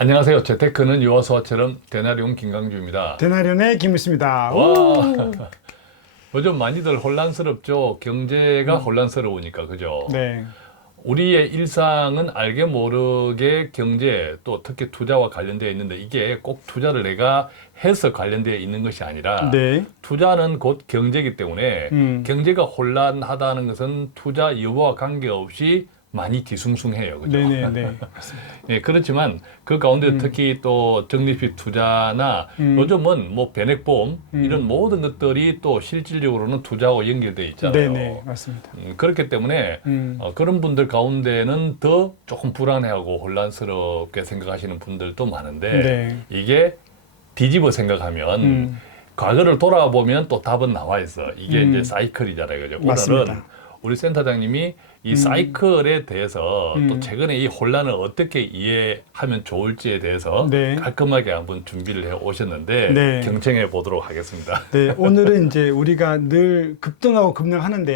안녕하세요. 재테크는 유아수아처럼 데나리온 김강주입니다. 데나리온의 김일수입니다. 와, 요즘 많이들 혼란스럽죠. 경제가 혼란스러우니까, 그죠? 네, 우리의 일상은 알게 모르게 경제, 또 특히 투자와 관련되어 있는데 이게 꼭 투자를 내가 해서 관련되어 있는 것이 아니라 네, 투자는 곧 경제이기 때문에 경제가 혼란하다는 것은 투자 여부와 관계없이 많이 뒤숭숭해요. 그죠? 네. 예, 그렇지만 그 가운데 특히 또 적립식 투자나 요즘은 뭐 변액보험 이런 모든 것들이 또 실질적으로는 투자와 연결되어 있잖아요. 네, 맞습니다. 그렇기 때문에 그런 분들 가운데는 더 조금 불안해하고 혼란스럽게 생각하시는 분들도 많은데 네. 이게 뒤집어 생각하면 과거를 돌아보면 또 답은 나와 있어. 이게 이제 사이클이잖아요. 그죠? 맞습니다. 오늘은 우리 센터장님이 이 사이클에 대해서 또 최근에 이 혼란을 어떻게 이해하면 좋을지에 대해서 네. 깔끔하게 한번 준비를 해 오셨는데 네. 경청해 보도록 하겠습니다. 네, 오늘은 이제 우리가 늘 급등하고 급락하는데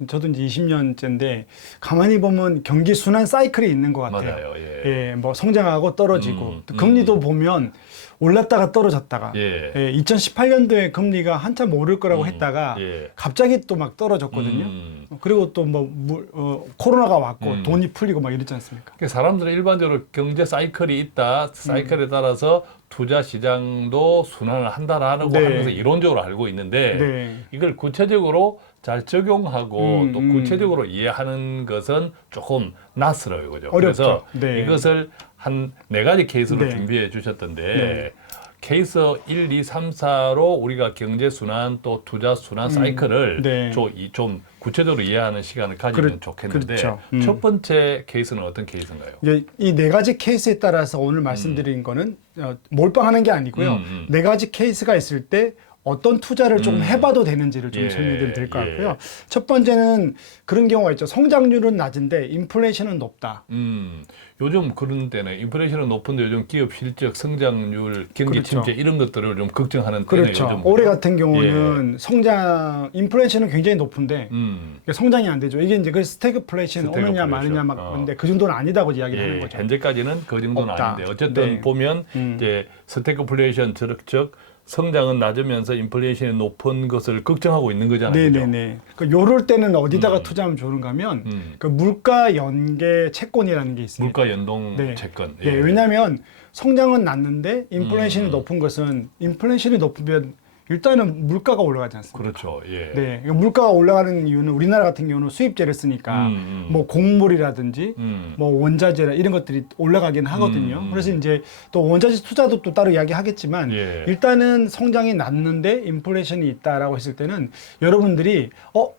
예. 저도 이제 20년째인데 가만히 보면 경기 순환 사이클이 있는 것 같아요. 맞아요. 예. 예, 뭐 성장하고 떨어지고 또 금리도 보면 올랐다가 떨어졌다가 예. 2018년도에 금리가 한참 오를 거라고 했다가 예. 갑자기 또 막 떨어졌거든요. 그리고 또 뭐 코로나가 왔고 돈이 풀리고 막 이랬지 않습니까? 그러니까 사람들은 일반적으로 경제 사이클이 있다. 사이클에 따라서 투자 시장도 순환을 한다라고 네. 하면서 이론적으로 알고 있는데 네. 이걸 구체적으로 잘 적용하고 또 음. 구체적으로 이해하는 것은 조금 낯설어요. 그죠? 어렵죠. 그래서 네. 이것을 한 네 가지 케이스로 네. 준비해 주셨던데 네. 케이스 1, 2, 3, 4로 우리가 경제 순환 또 투자 순환 사이클을 네. 좀 구체적으로 이해하는 시간을 가지면 그렇- 좋겠는데 그렇죠. 첫 번째 케이스는 어떤 케이스인가요? 이 네 가지 케이스에 따라서 오늘 말씀드린 거는 몰빵하는 게 아니고요. 네 가지 케이스가 있을 때 어떤 투자를 조금 해봐도 되는지를 좀 예, 설명드리면 될 것 예. 같고요. 첫 번째는 그런 경우가 있죠. 성장률은 낮은데 인플레이션은 높다. 요즘 그런 때는 인플레이션은 높은데 요즘 기업 실적, 성장률, 경기 그렇죠. 침체 이런 것들을 좀 걱정하는 때는 그렇죠. 요즘 올해 그죠? 같은 경우는 인플레이션은 굉장히 높은데 성장이 안 되죠. 이게 이제 그 스태그플레이션 오느냐 스태그플레이션. 마느냐 막 근데 그 정도는 아니다고 이야기를 하는 거죠. 현재까지는 그 정도는 없다. 아닌데 어쨌든 네. 보면 이제 스태그플레이션 즉 성장은 낮으면서 인플레이션이 높은 것을 걱정하고 있는 거잖아요. 그죠? 네네네. 그 요럴 때는 어디다가 투자하면 좋은가 하면 그 물가 연계 채권이라는 게 있습니다. 물가 연동 네. 채권. 예, 왜냐하면 성장은 낮는데 인플레이션이 높은 것은 인플레이션이 높으면 일단은 물가가 올라가지 않습니까? 그렇죠. 예. 네, 물가가 올라가는 이유는 우리나라 같은 경우는 수입재를 쓰니까 뭐 곡물이라든지 뭐 원자재라 이런 것들이 올라가긴 하거든요. 그래서 이제 또 원자재 투자도 또 따로 이야기하겠지만 예. 일단은 성장이 낮는데 인플레이션이 있다라고 했을 때는 여러분들이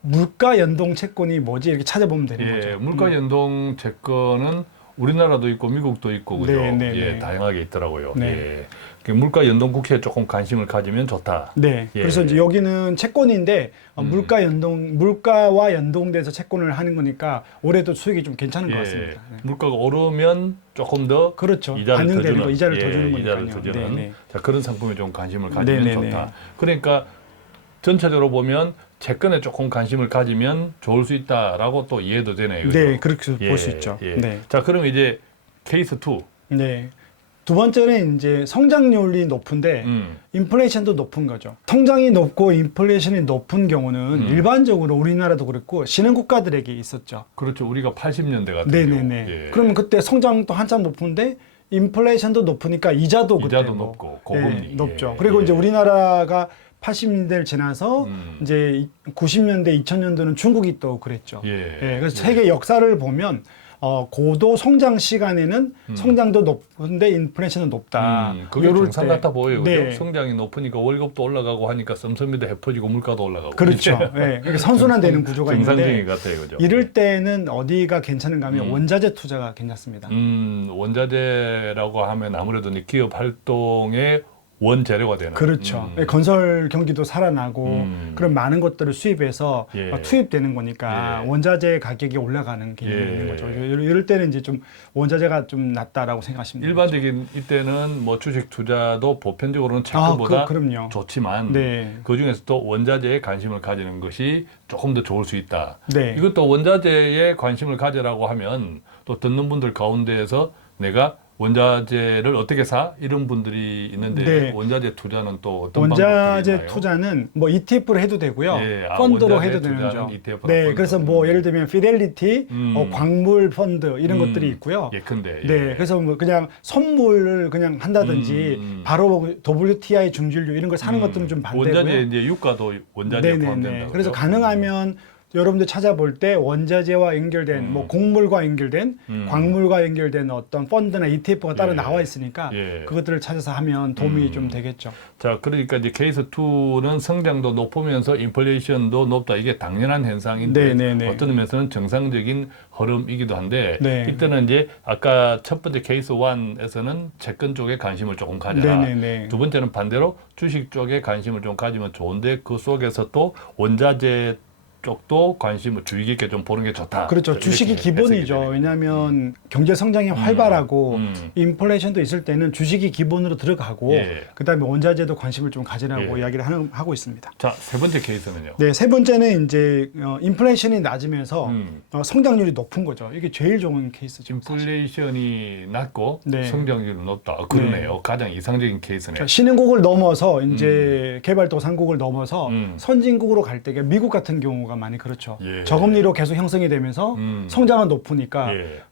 물가 연동 채권이 뭐지 이렇게 찾아보면 되는 예, 거죠. 물가 연동 채권은 우리나라도 있고 미국도 있고 그죠? 네, 네, 예, 네. 다양하게 있더라고요. 네. 예. 그 물가 연동 국채에 조금 관심을 가지면 좋다. 네. 예. 그래서 이제 여기는 채권인데 물가와 연동돼서 채권을 하는 거니까 올해도 수익이 좀 괜찮은 것 예. 같습니다. 네. 물가가 오르면 조금 더 그렇죠. 이자를 더 반영되는 주는 거, 이자를 더 주는 이자를 거니까요. 더 주는 네. 자, 그런 상품에 좀 관심을 가지면 네, 네, 좋다. 네. 그러니까 전체적으로 보면 채권에 조금 관심을 가지면 좋을 수 있다라고 또 이해도 되네요. 그죠? 네, 그렇게 예, 볼 수 있죠. 예. 네. 자, 그럼 이제 케이스 2. 네. 두 번째는 이제 성장률이 높은데 인플레이션도 높은 거죠. 성장이 높고 인플레이션이 높은 경우는 일반적으로 우리나라도 그렇고 신흥 국가들에게 있었죠. 그렇죠. 우리가 80년대 같은 네네네. 경우. 예. 그러면 그때 성장도 한참 높은데 인플레이션도 높으니까 이자도 그때 이자도 높고 고금리. 높죠. 예. 그리고 예. 이제 우리나라가 80년대를 지나서 이제 90년대, 2000년도는 중국이 또 그랬죠. 예. 그래서 세계 역사를 보면 고도 성장 시간에는 성장도 높은데 인플레이션은 높다. 그게 요럴 정상 때. 같아 보여요. 네. 그죠? 성장이 높으니까 월급도 올라가고 하니까 씀씀이도 해퍼지고 물가도 올라가고. 그렇죠. 네. 그러니까 선순환되는 구조가 정상적인 있는데 것 같아요. 그죠? 이럴 때는 어디가 괜찮은가 하면 원자재 투자가 괜찮습니다. 원자재라고 하면 아무래도 이제 기업 활동의 원재료가 되는. 그렇죠. 건설 경기도 살아나고 그런 많은 것들을 수입해서 예. 투입되는 거니까 예. 원자재 가격이 올라가는 개념이 예. 있는 거죠. 이럴 때는 이제 좀 원자재가 좀 낮다라고 생각하시면 됩니다. 일반적인 이때는 뭐 주식 투자도 보편적으로는 채권보다 그럼요. 좋지만 네. 그 중에서 또 원자재에 관심을 가지는 것이 조금 더 좋을 수 있다. 네. 이것도 원자재에 관심을 가지라고 하면 또 듣는 분들 가운데에서 내가 원자재를 어떻게 사? 이런 분들이 있는데 네. 원자재 투자는 또 어떤 원자재 방법들이 있나요? 투자는 뭐 ETF로 해도 되고요. 예, 펀드로 원자재 해도 되는 투자는 죠. ETF 로 네, 펀드. 그래서 뭐 예를 들면 피델리티, 광물 펀드 이런 것들이 있고요. 예컨대. 네, 그래서 뭐 그냥 선물을 그냥 한다든지 바로 WTI 중진류 이런 걸 사는 것들은 좀 반대고요. 원자재 이제 유가도 원자재 포함된다고요? 그래서 가능하면 여러분들 찾아볼 때 원자재와 연결된 뭐 곡물과 연결된 광물과 연결된 어떤 펀드나 ETF가 따로 예. 나와 있으니까 예. 그것들을 찾아서 하면 도움이 좀 되겠죠. 자, 그러니까 이제 케이스 2는 성장도 높으면서 인플레이션도 높다. 이게 당연한 현상인데 네네네. 어떤 의미에서는 정상적인 흐름이기도 한데 네. 이때는 이제 아까 첫 번째 케이스 1에서는 채권 쪽에 관심을 조금 가져라. 네네네. 두 번째는 반대로 주식 쪽에 관심을 좀 가지면 좋은데 그 속에서 또 원자재 쪽도 관심을 주의 깊게 좀 보는 게 좋다. 그렇죠. 주식이 이렇게 기본이죠. 해석이 되네요. 왜냐하면 경제 성장이 활발하고 음. 인플레이션도 있을 때는 주식이 기본으로 들어가고 예. 그다음에 원자재도 관심을 좀 가지라고 예. 이야기를 하고 있습니다. 자, 세 번째 케이스는요. 네, 세 번째는 이제 인플레이션이 낮으면서 음. 성장률이 높은 거죠. 이게 제일 좋은 케이스죠. 사실. 인플레이션이 낮고 네. 성장률이 높다. 그러네요. 가장 이상적인 케이스네요. 그러니까 신흥국을 넘어서 이제 개발도상국을 넘어서 선진국으로 갈 때 미국 같은 경우가 많이 그렇죠. 예. 저금리로 계속 형성이 되면서 성장은 높으니까 예.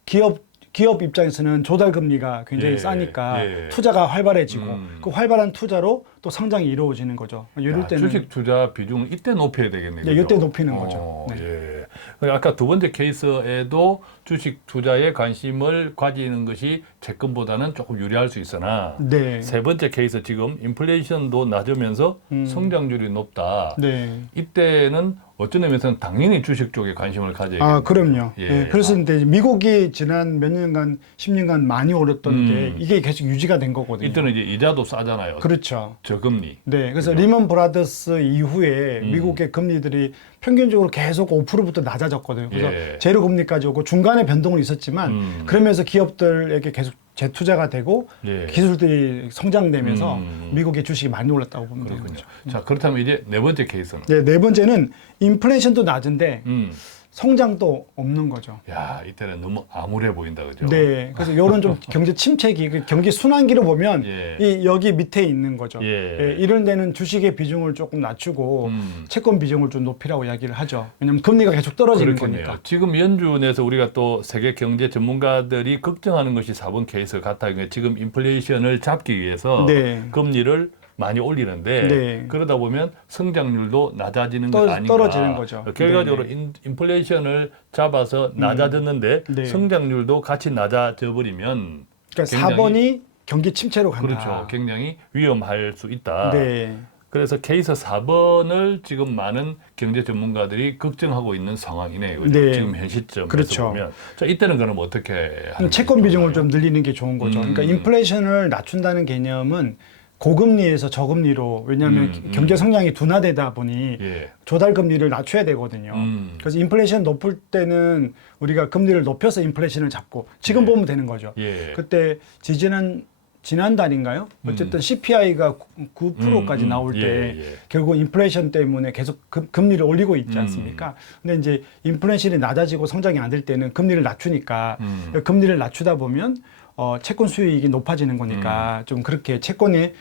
기업 입장에서는 조달 금리가 굉장히 예. 싸니까 예. 투자가 활발해지고 그 활발한 투자로 또 성장이 이루어지는 거죠. 이럴 야, 때는 주식 투자 비중을 이때 높여야 되겠네요. 네, 그죠? 이때 높이는 거죠. 네. 예. 아까 두 번째 케이스에도 주식 투자에 관심을 가지는 것이 채권보다는 조금 유리할 수 있으나 네. 세 번째 케이스 지금 인플레이션도 낮으면서 성장률이 높다. 네. 이때는 어떤 의미에서는 당연히 주식 쪽에 관심을 가져야 아, 그럼요. 예. 네, 그래서 이제 미국이 지난 몇 년간, 10년간 많이 오렸던 게 이게 계속 유지가 된 거거든요. 이때는 이제 이자도 싸잖아요. 그렇죠. 저금리. 네, 그래서 그죠? 리먼 브라더스 이후에 미국의 금리들이 평균적으로 계속 5%부터 낮아졌거든요. 그래서 예. 제로 금리까지 오고 중간에 변동은 있었지만 그러면서 기업들에게 계속 재투자가 되고 예. 기술들이 성장되면서 미국의 주식이 많이 올랐다고 보면 되는 그렇군요. 거죠. 자, 그렇다면 이제 네 번째 케이스는. 네, 네 번째는 인플레이션도 낮은데 음. 성장도 없는 거죠. 야, 이때는 너무 암울해 보인다, 그죠? 네, 그래서 이런 좀 경제 침체기, 그 경기 순환기로 보면 예. 이 여기 밑에 있는 거죠. 예. 이런 데는 주식의 비중을 조금 낮추고 채권 비중을 좀 높이라고 이야기를 하죠. 왜냐하면 금리가 계속 떨어지는 그렇겠네요. 거니까. 지금 연준에서 우리가 또 세계 경제 전문가들이 걱정하는 것이 4번 케이스 같아요. 그러니까 지금 인플레이션을 잡기 위해서 네. 금리를 많이 올리는데 네. 그러다 보면 성장률도 낮아지는 것 아닌가. 떨어지는 거죠. 결과적으로 네. 인플레이션을 잡아서 낮아졌는데 네. 성장률도 같이 낮아져 버리면 그러니까 굉장히- 4번이 경기 침체로 간다. 그렇죠. 굉장히 위험할 수 있다. 네. 그래서 케이스 4번을 지금 많은 경제 전문가들이 걱정하고 있는 상황이네요. 그죠? 네. 지금 현 시점에서 그렇죠. 보면. 자, 이때는 그럼 어떻게 하는 채권 게 비중을 좋나요? 좀 늘리는 게 좋은 거죠. 그러니까 인플레이션을 낮춘다는 개념은 고금리에서 저금리로, 왜냐하면 경제 성장이 둔화되다 보니 예. 조달 금리를 낮춰야 되거든요. 그래서 인플레이션 높을 때는 우리가 금리를 높여서 인플레이션을 잡고 지금 보면 되는 거죠. 예. 그때 지난달인가요? 어쨌든 CPI가 9%까지 나올 때 예, 예. 결국 인플레이션 때문에 계속 금리를 올리고 있지 않습니까? 근데 이제 인플레이션이 낮아지고 성장이 안 될 때는 금리를 낮추니까 금리를 낮추다 보면 채권 수익이 높아지는 거니까 좀 그렇게 채권의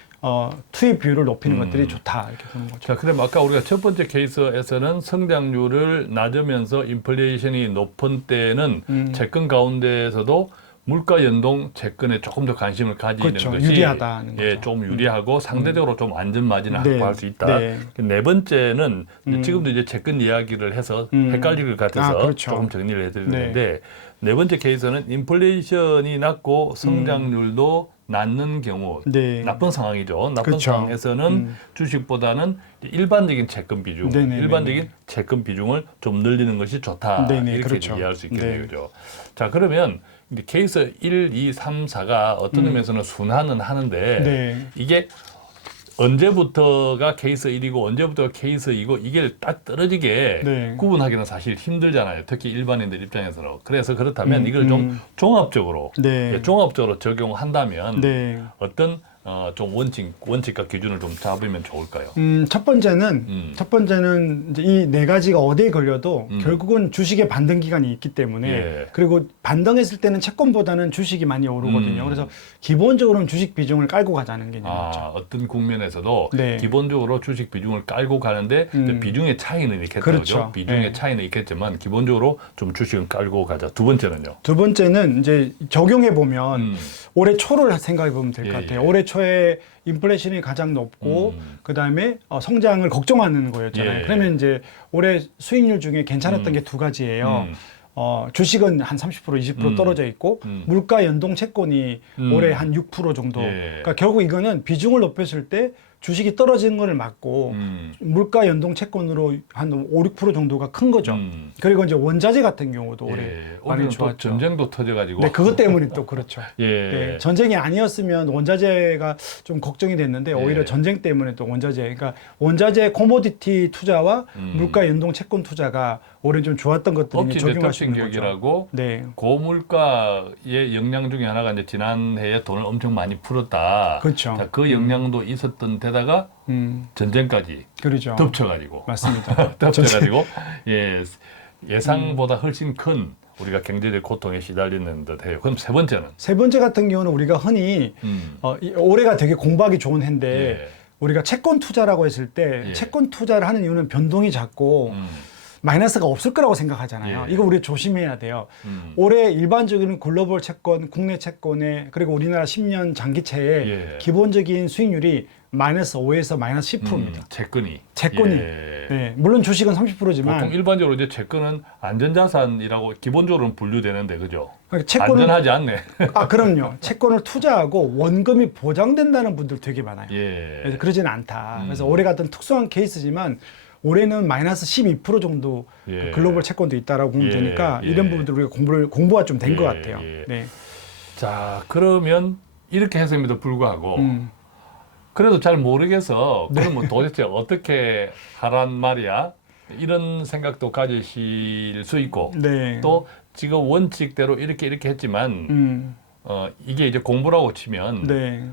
투입 비율을 높이는 것들이 좋다 이렇게 보는 거죠. 자, 그럼 아까 우리가 첫 번째 케이스에서는 성장률을 낮으면서 인플레이션이 높은 때는 채권 가운데에서도 물가 연동 채권에 조금 더 관심을 가지는 그렇죠. 것이 유리하다는 예, 거죠. 좀 유리하고 상대적으로 좀 안전 마진을 네. 확보할 수 있다. 네. 네 번째는 이제 지금도 이제 채권 이야기를 해서 헷갈릴 것 같아서 아, 그렇죠. 조금 정리를 해드리는데 네 번째 케이스는 인플레이션이 낮고 성장률도 낮는 경우 네. 나쁜 상황이죠. 나쁜 그렇죠. 상황에서는 주식보다는 일반적인 채권 비중, 네네네네. 일반적인 채권 비중을 좀 늘리는 것이 좋다. 네네, 이렇게 그렇죠. 이해할 수 있겠네요. 네. 그죠? 자, 그러면 이제 케이스 1, 2, 3, 4가 어떤 의미에서는 순환은 하는데 네. 이게 언제부터가 케이스 1이고 언제부터가 케이스 2고 이게 딱 떨어지게 네. 구분하기는 사실 힘들잖아요. 특히 일반인들 입장에서는. 그래서 그렇다면 이걸 좀 종합적으로 네. 종합적으로 적용한다면 네. 어떤 좀 원칙과 기준을 좀 잡으면 좋을까요? 첫 번째는 이제 이 네 가지가 어디에 걸려도 결국은 주식의 반등 기간이 있기 때문에 예. 그리고 반등했을 때는 채권보다는 주식이 많이 오르거든요. 그래서 기본적으로는 주식 비중을 깔고 가자는 개념이죠. 어떤 국면에서도 네. 기본적으로 주식 비중을 깔고 가는데 이제 비중의 차이는 있겠죠. 그렇죠. 비중의 네. 차이는 있겠지만 기본적으로 좀 주식은 깔고 가자. 두 번째는요. 두 번째는 이제 적용해 보면 올해 초를 생각해 보면 될 것 예, 같아요. 예. 올해 초에 인플레이션이 가장 높고 그다음에 성장을 걱정하는 거였잖아요. 예. 그러면 이제 올해 수익률 중에 괜찮았던 게 두 가지예요. 주식은 한 30%, 20% 떨어져 있고 물가 연동 채권이 올해 한 6% 정도. 예. 그러니까 결국 이거는 비중을 높였을 때 주식이 떨어지는 거를 막고 물가 연동 채권으로 한 5, 6% 정도가 큰 거죠. 그리고 이제 원자재 같은 경우도 올해 많이 올해는 또 좋았죠. 전쟁도 터져가지고. 네, 그것 때문에 또 그렇죠. 예. 네, 전쟁이 아니었으면 원자재가 좀 걱정이 됐는데 오히려 예. 전쟁 때문에 또 원자재, 그러니까 원자재 코모디티 투자와 물가 연동 채권 투자가 올해 좀 좋았던 것들이 업체 적용할 수 있는 거죠. 기업이라고 네, 고물가의 역량 중에 하나가 이제 지난해에 돈을 엄청 많이 풀었다. 그렇죠. 자, 그 역량도 있었던 데다가 전쟁까지 그렇죠. 덮쳐가지고 맞습니다. 덮쳐가지고 예상보다 훨씬 큰 우리가 경제적 고통에 시달리는 듯해요. 그럼 세 번째는 세 번째 같은 경우는 우리가 흔히 올해가 되게 공부하기 좋은 해인데 예. 우리가 채권 투자라고 했을 때 예. 채권 투자를 하는 이유는 변동이 작고 마이너스가 없을 거라고 생각하잖아요. 예. 이거 우리 조심해야 돼요. 올해 일반적인 글로벌 채권, 국내 채권에 그리고 우리나라 10년 장기채의 예. 기본적인 수익률이 마이너스 5에서 마이너스 10%입니다. 채권이. 채권이. 예. 네, 물론 주식은 30%지만 보통 일반적으로 이제 채권은 안전자산이라고 기본적으로는 분류되는데 그죠? 채권은 안전하지 않네. 그럼요. 채권을 투자하고 원금이 보장된다는 분들 되게 많아요. 예. 그래서 그러지는 않다. 그래서 올해 같은 특수한 케이스지만 올해는 마이너스 12% 정도 예. 글로벌 채권도 있다라고 보면 예. 되니까 예. 이런 부분들 우리가 공부가 좀 된 것 예. 같아요. 예. 네. 자, 그러면 이렇게 했음에도 불구하고 그래도 잘 모르겠어. 그러면 도대체 어떻게 하란 말이야? 이런 생각도 가지실 수 있고 네. 또 지금 원칙대로 이렇게 했지만 이게 이제 공부라고 치면 네.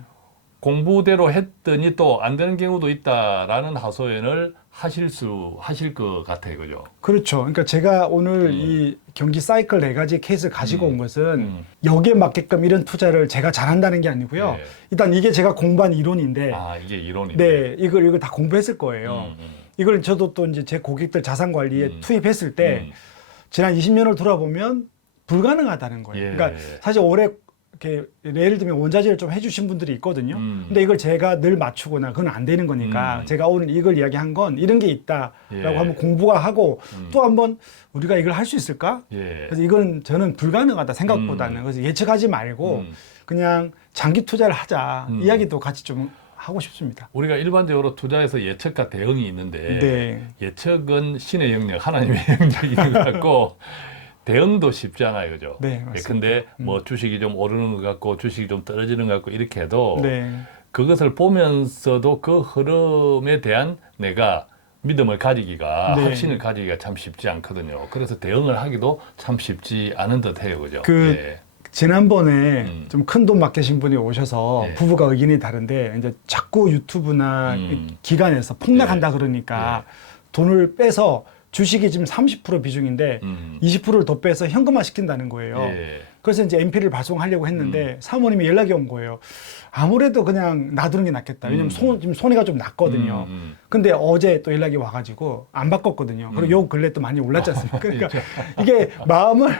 공부대로 했더니 또 안 되는 경우도 있다라는 하소연을 하실 것 같아요, 그죠? 그렇죠. 그러니까 제가 오늘 이 경기 사이클 네 가지 케이스를 가지고 온 것은 여기에 맞게끔 이런 투자를 제가 잘한다는 게 아니고요. 네. 일단 이게 제가 공부한 이론인데, 이게 이론이네. 네, 이걸 다 공부했을 거예요. 이걸 저도 또 이제 제 고객들 자산 관리에 투입했을 때 지난 20년을 돌아보면 불가능하다는 거예요. 예. 그러니까 사실 올해 이렇게 예를 들면 원자재를 좀 해주신 분들이 있거든요. 근데 이걸 제가 늘 맞추거나 그건 안 되는 거니까 제가 오늘 이걸 이야기한 건 이런 게 있다라고 예. 한번 공부가 하고 또 한번 우리가 이걸 할 수 있을까? 예. 그래서 이건 저는 불가능하다 생각보다는 그래서 예측하지 말고 그냥 장기 투자를 하자 이야기도 같이 좀 하고 싶습니다. 우리가 일반적으로 투자에서 예측과 대응이 있는데 네. 예측은 신의 영역, 하나님의 영역인 것 같고 대응도 쉽지 않아요, 그죠? 네, 맞습니다. 근데 뭐 주식이 좀 오르는 것 같고 주식이 좀 떨어지는 것 같고 이렇게 해도 네. 그것을 보면서도 그 흐름에 대한 내가 믿음을 가지기가 네. 확신을 가지기가 참 쉽지 않거든요. 그래서 대응을 하기도 참 쉽지 않은 듯해요, 그죠? 예. 지난번에 좀 큰 돈 맡기신 분이 오셔서 예. 부부가 의견이 다른데 이제 자꾸 유튜브나 기관에서 폭락한다 그러니까 돈을 빼서 주식이 지금 30% 비중인데 20%를 더 빼서 현금화 시킨다는 거예요. 예. 그래서 이제 MP를 발송하려고 했는데 사모님이 연락이 온 거예요. 아무래도 그냥 놔두는 게 낫겠다. 왜냐면 지금 손해가 좀 났거든요. 근데 어제 또 연락이 와가지고 안 바꿨거든요. 그리고 요 근래 또 많이 올랐지 않습니까? 그러니까 이게 마음을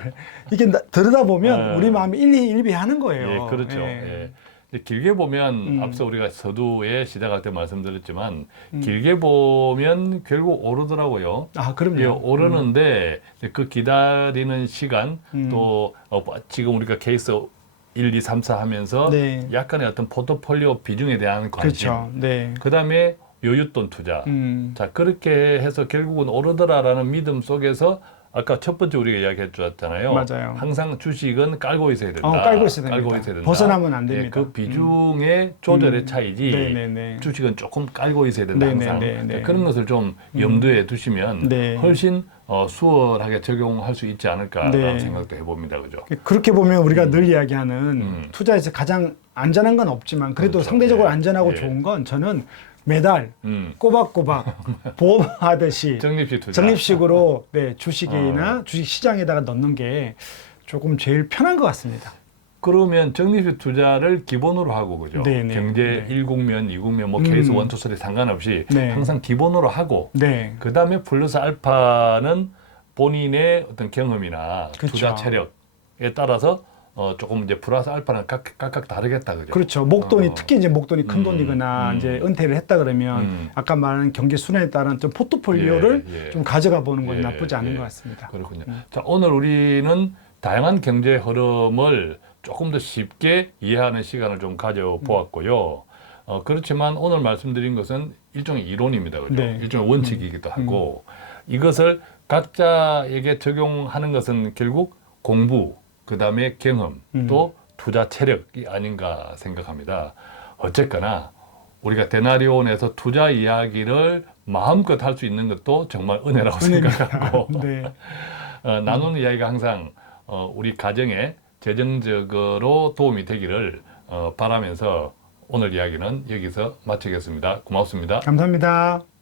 이게 들여다보면 우리 마음이 일비하는 거예요. 예, 그렇죠. 예. 예. 근데 길게 보면 앞서 우리가 서두에 시작할 때 말씀드렸지만 길게 보면 결국 오르더라고요. 그럼요. 예, 오르는데 그 기다리는 시간 또 지금 우리가 케이스 1, 2, 3, 4 하면서 네. 약간의 어떤 포트폴리오 비중에 대한 관심. 그렇죠. 네. 그다음에 여윳돈 투자. 자, 그렇게 해서 결국은 오르더라라는 믿음 속에서 아까 첫 번째 우리가 이야기해 주었잖아요. 맞아요. 항상 주식은 깔고 있어야 된다. 깔고 있어야 됩니다. 깔고 있어야 된다. 벗어나면 안 됩니다. 그 비중의 조절의 차이지. 네네네. 주식은 조금 깔고 있어야 된다. 네네네. 항상. 네. 그런 것을 좀 염두에 두시면 네. 훨씬 수월하게 적용할 수 있지 않을까라는 네. 생각도 해봅니다. 그죠? 그렇게 보면 우리가 늘 이야기하는 투자에서 가장 안전한 건 없지만 그래도 그렇죠. 상대적으로 예. 안전하고 예. 좋은 건 저는 매달 음. 꼬박꼬박 보험하듯이 적립식 투자. 적립식으로 네, 주식이나 주식 시장에다가 넣는 게 조금 제일 편한 것 같습니다. 그러면 적립식 투자를 기본으로 하고 그죠? 네네. 경제 네. 1국면, 2국면, 뭐 케이스 1, 2, 3 상관없이 네. 항상 기본으로 하고 네. 그 다음에 플러스 알파는 본인의 어떤 경험이나 그쵸. 투자 체력에 따라서 조금 이제 플러스 알파는 각각 다르겠다 그죠? 그렇죠. 목돈이 특히 이제 목돈이 큰 돈이거나 음. 이제 은퇴를 했다 그러면 아까 말한 경제 순환에 따른 좀 포트폴리오를 예, 예. 좀 가져가 보는 건 예, 나쁘지 않은 예. 것 같습니다. 그렇군요. 자, 오늘 우리는 다양한 경제 흐름을 조금 더 쉽게 이해하는 시간을 좀 가져보았고요. 그렇지만 오늘 말씀드린 것은 일종의 이론입니다. 그죠? 네. 일종의 원칙이기도 하고 이것을 각자에게 적용하는 것은 결국 공부, 그 다음에 경험, 또 투자 체력이 아닌가 생각합니다. 어쨌거나 우리가 데나리온에서 투자 이야기를 마음껏 할 수 있는 것도 정말 은혜라고 생각하고 네. 나누는 이야기가 항상 우리 가정에 재정적으로 도움이 되기를 바라면서 오늘 이야기는 여기서 마치겠습니다. 고맙습니다. 감사합니다.